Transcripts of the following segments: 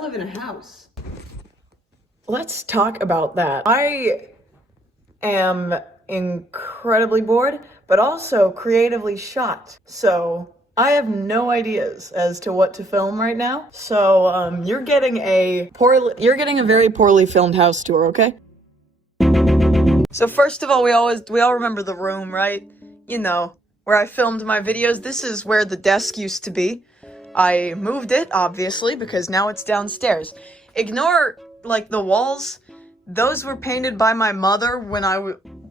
I live in a house. Let's talk about that. I am incredibly bored, but also creatively shocked. So I have no ideas as to what to film right now. So you're getting a very poorly filmed house tour, okay? So first of all, we all remember the room, right? You know, where I filmed my videos. This is where the desk used to be. I moved it, obviously, because now it's downstairs. Ignore, like, the walls. Those were painted by my mother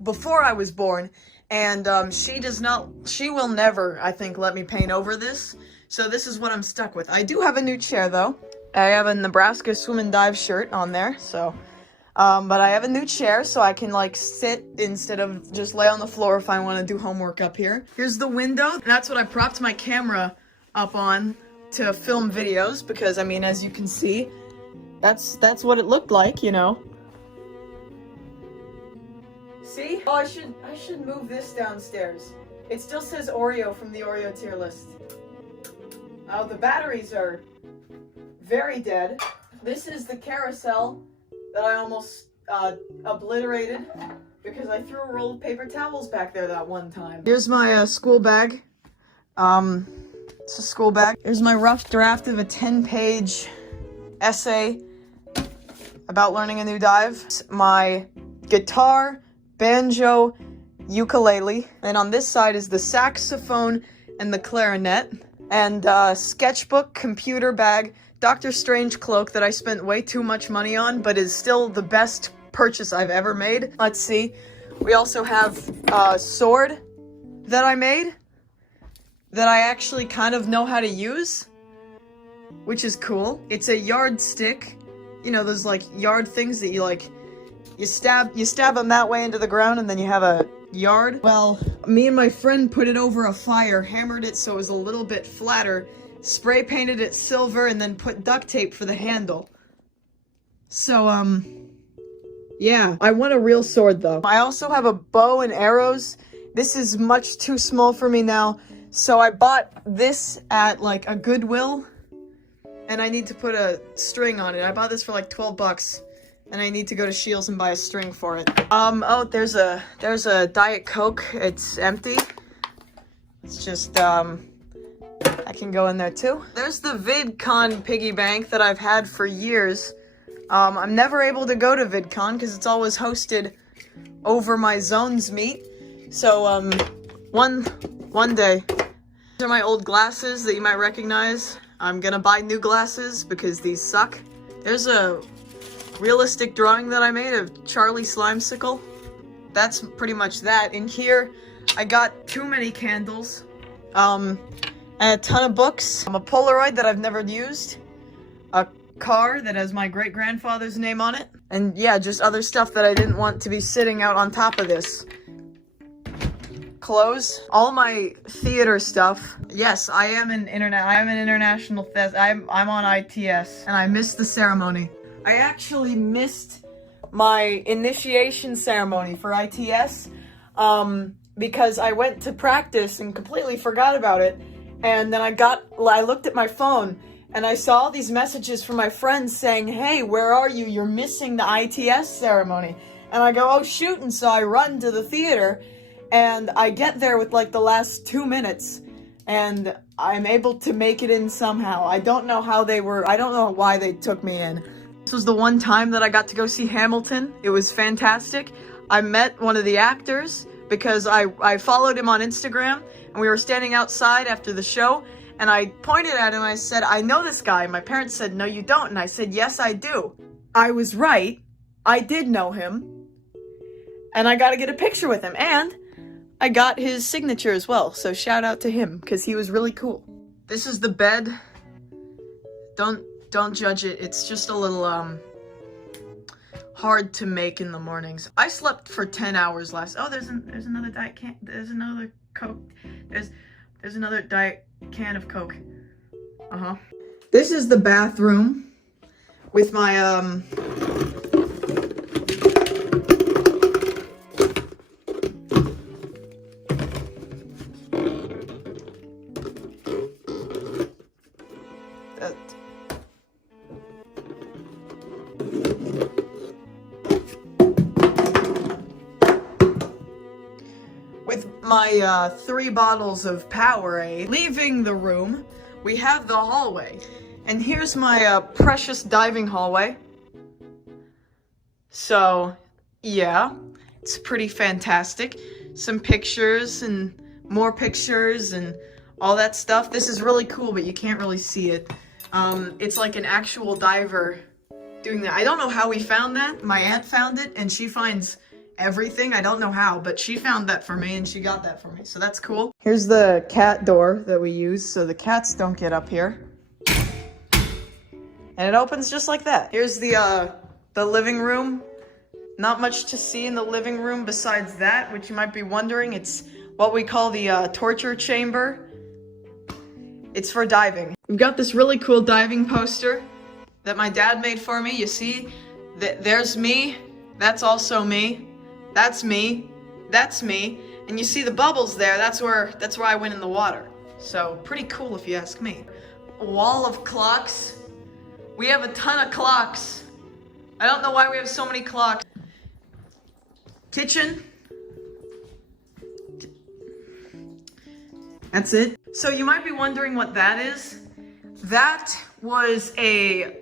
before I was born, and she will never, I think, let me paint over this. So this is what I'm stuck with. I do have a new chair, though. I have a Nebraska swim and dive shirt on there, so... but I have a new chair, so I can, like, sit instead of just lay on the floor if I want to do homework up here. Here's the window. That's what I propped my camera up on to film videos, because, I mean, as you can see, that's what it looked like, you know. See? Oh, I should move this downstairs. It still says Oreo from the Oreo tier list. Oh, the batteries are very dead. This is the carousel that I almost obliterated because I threw a roll of paper towels back there that one time. Here's my school bag. It's a school bag. Here's my rough draft of a 10-page essay about learning a new dive. My guitar, banjo, ukulele. And on this side is the saxophone and the clarinet. And sketchbook, computer bag, Doctor Strange cloak that I spent way too much money on, but is still the best purchase I've ever made. Let's see. We also have a sword that I made that I actually kind of know how to use, which is cool. It's a yardstick. You know, those, like, yard things that you stab them that way into the ground, and then you have a yard. Well, me and my friend put it over a fire, hammered it so it was a little bit flatter, spray painted it silver, and then put duct tape for the handle. So, yeah. I want a real sword, though. I also have a bow and arrows. This is much too small for me now, so I bought this at, like, a Goodwill, and I need to put a string on it. I bought this for, like, 12 bucks. And I need to go to Shields and buy a string for it. Oh, there's a Diet Coke. It's empty. It's just, I can go in there too. There's the VidCon piggy bank that I've had for years. I'm never able to go to VidCon because it's always hosted over my zones meet. So, one day. These are my old glasses that you might recognize. I'm gonna buy new glasses because these suck. There's a realistic drawing that I made of Charlie Slimesicle. That's pretty much that. In here, I got too many candles, and a ton of books, a Polaroid that I've never used, a car that has my great-grandfather's name on it, and yeah, just other stuff that I didn't want to be sitting out on top of this. Clothes, all my theater stuff. Yes, I am an international I'm on ITS, and I missed the ceremony. I actually missed my initiation ceremony for ITS because I went to practice and completely forgot about it. And then I looked at my phone and I saw all these messages from my friends saying, "Hey, where are you? You're missing the ITS ceremony." And I go, "Oh shoot," and so I run to the theater and I get there with like the last 2 minutes and I'm able to make it in somehow. I don't know why they took me in. This was the one time that I got to go see Hamilton. It was fantastic. I met one of the actors because I followed him on Instagram, and we were standing outside after the show, and I pointed at him and I said, "I know this guy." My parents said, "No, you don't." And I said, "Yes, I do." I was right. I did know him. And I got to get a picture with him. And I got his signature as well. So shout out to him because he was really cool. This is the bed. Don't judge it. It's just a little, hard to make in the mornings. I slept for 10 hours last... Oh, there's another Diet can... There's another Coke. There's another Diet can of Coke. Uh-huh. This is the bathroom with my, with my 3 bottles of Powerade. Leaving the room, we have the hallway. And here's my precious diving hallway. So, yeah, it's pretty fantastic. Some pictures and more pictures and all that stuff. This is really cool, but you can't really see it. It's like an actual diver doing that. I don't know how we found that. My aunt found it, and she finds everything. I don't know how, but she found that for me, and she got that for me, so that's cool. Here's the cat door that we use, so the cats don't get up here. And it opens just like that. Here's the living room. Not much to see in the living room besides that, which you might be wondering. It's what we call the torture chamber. It's for diving. We've got this really cool diving poster that my dad made for me. You see, there's me, that's also me, that's me, that's me, and you see the bubbles there, that's where I went in the water. So, pretty cool if you ask me. A wall of clocks. We have a ton of clocks. I don't know why we have so many clocks. Kitchen. That's it. So you might be wondering what that is. That was a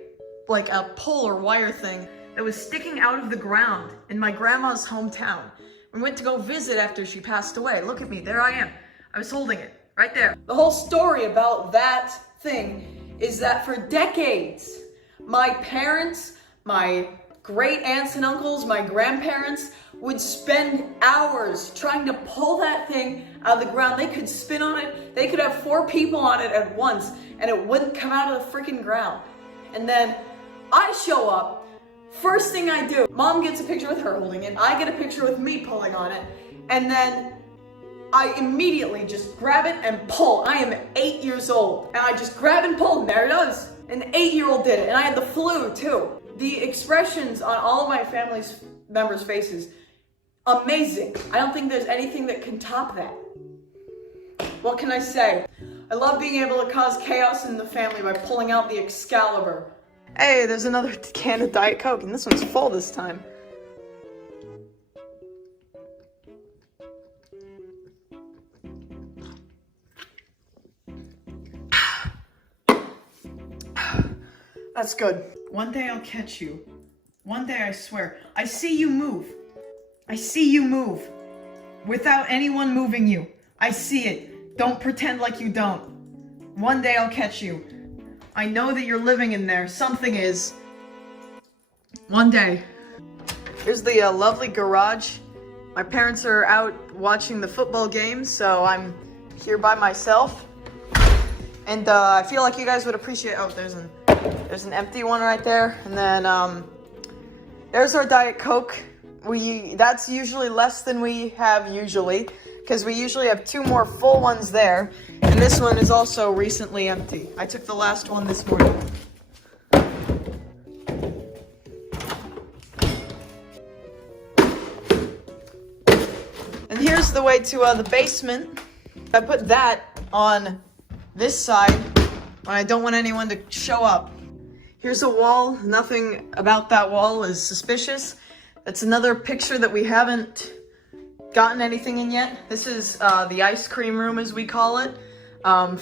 pole or wire thing that was sticking out of the ground in my grandma's hometown. We went to go visit after she passed away. Look at me, there I am. I was holding it, right there. The whole story about that thing is that for decades, my parents, my great aunts and uncles, my grandparents would spend hours trying to pull that thing out of the ground. They could spin on it, they could have 4 people on it at once, and it wouldn't come out of the freaking ground. And then I show up, first thing I do, Mom gets a picture with her holding it, I get a picture with me pulling on it, and then I immediately just grab it and pull. I am 8 years old, and I just grab and pull, and there it is. An 8-year-old did it, and I had the flu too. The expressions on all of my family's members' faces, amazing. I don't think there's anything that can top that. What can I say? I love being able to cause chaos in the family by pulling out the Excalibur. Hey, there's another can of Diet Coke, and this one's full this time. That's good. One day I'll catch you. One day, I swear. I see you move. I see you move. Without anyone moving you. I see it. Don't pretend like you don't. One day I'll catch you. I know that you're living in there. Something is. One day. Here's the lovely garage. My parents are out watching the football game, so I'm here by myself. And I feel like you guys would appreciate. Oh, there's an empty one right there, and then there's our Diet Coke. That's usually less than we have usually, because we usually have 2 more full ones there, and this one is also recently empty. I took the last one this morning. And here's the way to the basement. I put that on this side when I don't want anyone to show up. Here's a wall. Nothing about that wall is suspicious. That's another picture that we haven't gotten anything in yet. This is the ice cream room, as we call it,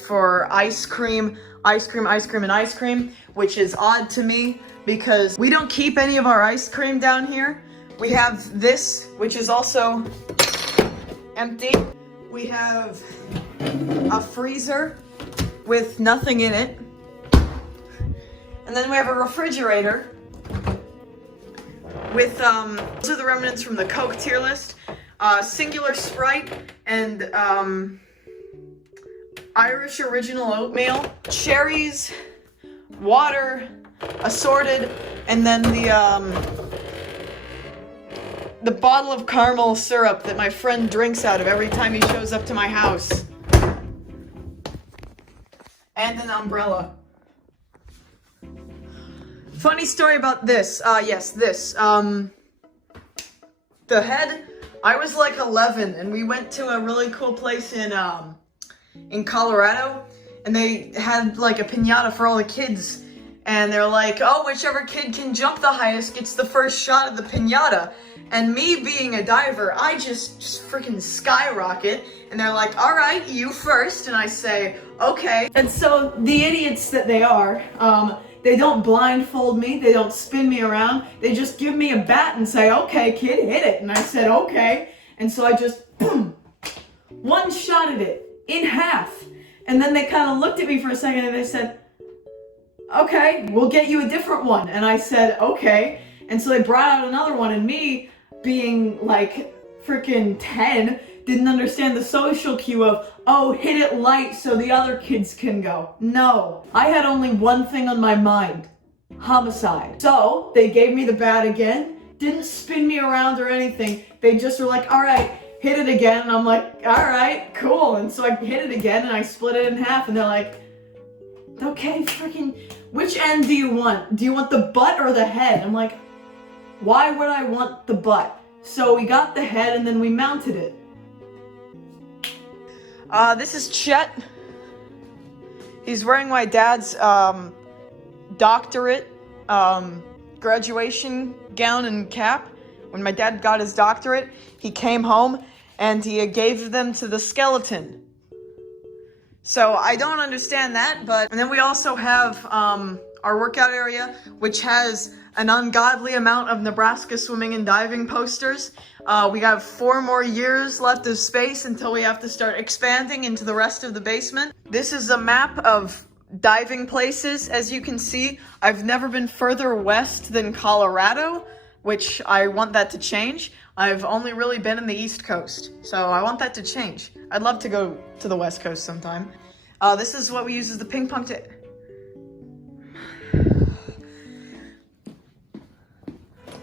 for ice cream, and ice cream, which is odd to me because we don't keep any of our ice cream down here. We have this, which is also empty. We have a freezer with nothing in it. And then we have a refrigerator with, those are the remnants from the Coke tier list. Singular Sprite and, Irish original oatmeal, cherries, water, assorted, and then the bottle of caramel syrup that my friend drinks out of every time he shows up to my house. And an umbrella. Funny story about this. Yes, this. The head, I was like 11, and we went to a really cool place in Colorado, and they had like a piñata for all the kids, and they're like, oh, whichever kid can jump the highest gets the first shot of the piñata. And me being a diver, I just freaking skyrocket. And they're like, all right, you first. And I say, okay. And so the idiots that they are, they don't blindfold me. They don't spin me around. They just give me a bat and say, okay, kid, hit it. And I said, okay. And so I just, boom, one shot at it in half. And then they kind of looked at me for a second and they said, okay, we'll get you a different one. And I said, okay. And so they brought out another one, and me, being like freaking 10, didn't understand the social cue of, oh, hit it light so the other kids can go. No, I had only one thing on my mind: homicide. So they gave me the bat again, didn't spin me around or anything. They just were like, all right, hit it again. And I'm like, all right, cool. And so I hit it again and I split it in half, and they're like, okay, freaking, which end do you want? Do you want the butt or the head? I'm like, why would I want the butt? So we got the head and then we mounted it. This is Chet. He's wearing my dad's doctorate graduation gown and cap. When my dad got his doctorate, he came home and he gave them to the skeleton. So I don't understand that, but... And then we also have our workout area, which has an ungodly amount of Nebraska swimming and diving posters. We have 4 more years left of space until we have to start expanding into the rest of the basement. This is a map of diving places. As you can see, I've never been further west than Colorado, which I want that to change. I've only really been in the East Coast, so I want that to change. I'd love to go to the West Coast sometime. This is what we use as the ping pong tip.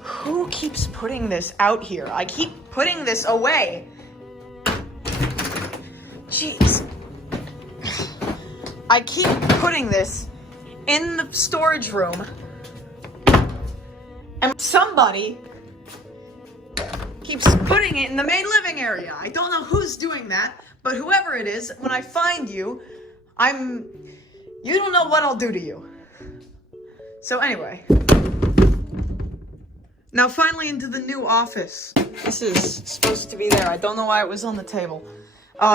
Who keeps putting this out here? I keep putting this away. Jeez. I keep putting this in the storage room. And somebody keeps putting it in the main living area. I don't know who's doing that, but whoever it is, when I find you, you don't know what I'll do to you. So anyway. Now finally into the new office. This is supposed to be there. I don't know why it was on the table.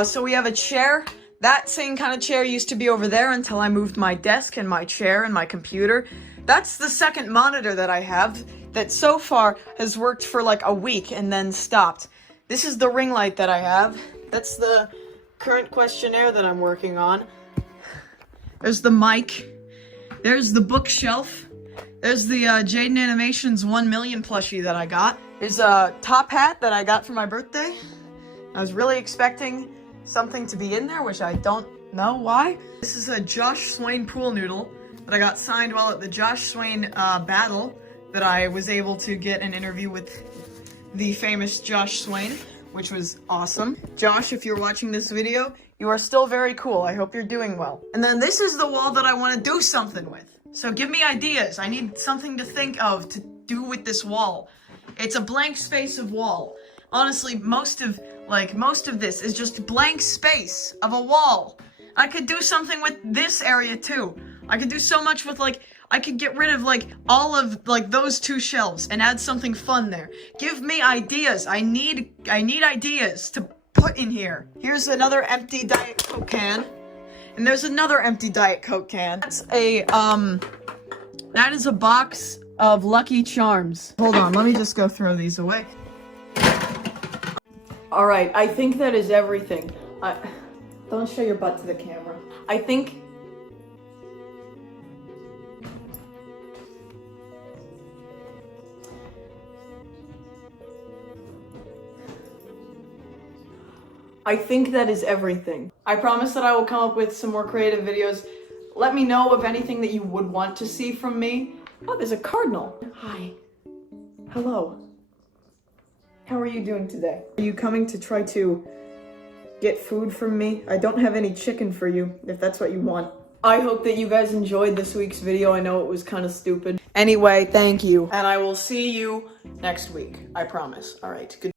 So we have a chair. That same kind of chair used to be over there until I moved my desk and my chair and my computer. That's the second monitor that I have that so far has worked for like a week and then stopped. This is the ring light that I have. That's the current questionnaire that I'm working on. There's the mic. There's the bookshelf. There's the Jaden Animations 1 million plushie that I got. There's a top hat that I got for my birthday. I was really expecting something to be in there, which I don't know why. This is a Josh Swain pool noodle that I got signed while at the Josh Swain battle, that I was able to get an interview with the famous Josh Swain, which was awesome. Josh, if you're watching this video, you are still very cool. I hope you're doing well. And then this is the wall that I want to do something with. So give me ideas. I need something to think of to do with this wall. It's a blank space of wall. Honestly, most of this is just blank space of a wall. I could do something with this area too. I could do so much with I could get rid of all of those 2 shelves and add something fun there. Give me ideas. I need ideas to put in here. Here's another empty Diet Coke can. And there's another empty Diet Coke can. That is a box of Lucky Charms. Hold on, let me just go throw these away. Alright, I think that is everything. Don't show your butt to the camera. I think that is everything. I promise that I will come up with some more creative videos. Let me know of anything that you would want to see from me. Oh, there's a cardinal. Hi. Hello. How are you doing today? Are you coming to try to get food from me? I don't have any chicken for you, if that's what you want. I hope that you guys enjoyed this week's video. I know it was kind of stupid. Anyway, thank you. And I will see you next week. I promise. All right. Good.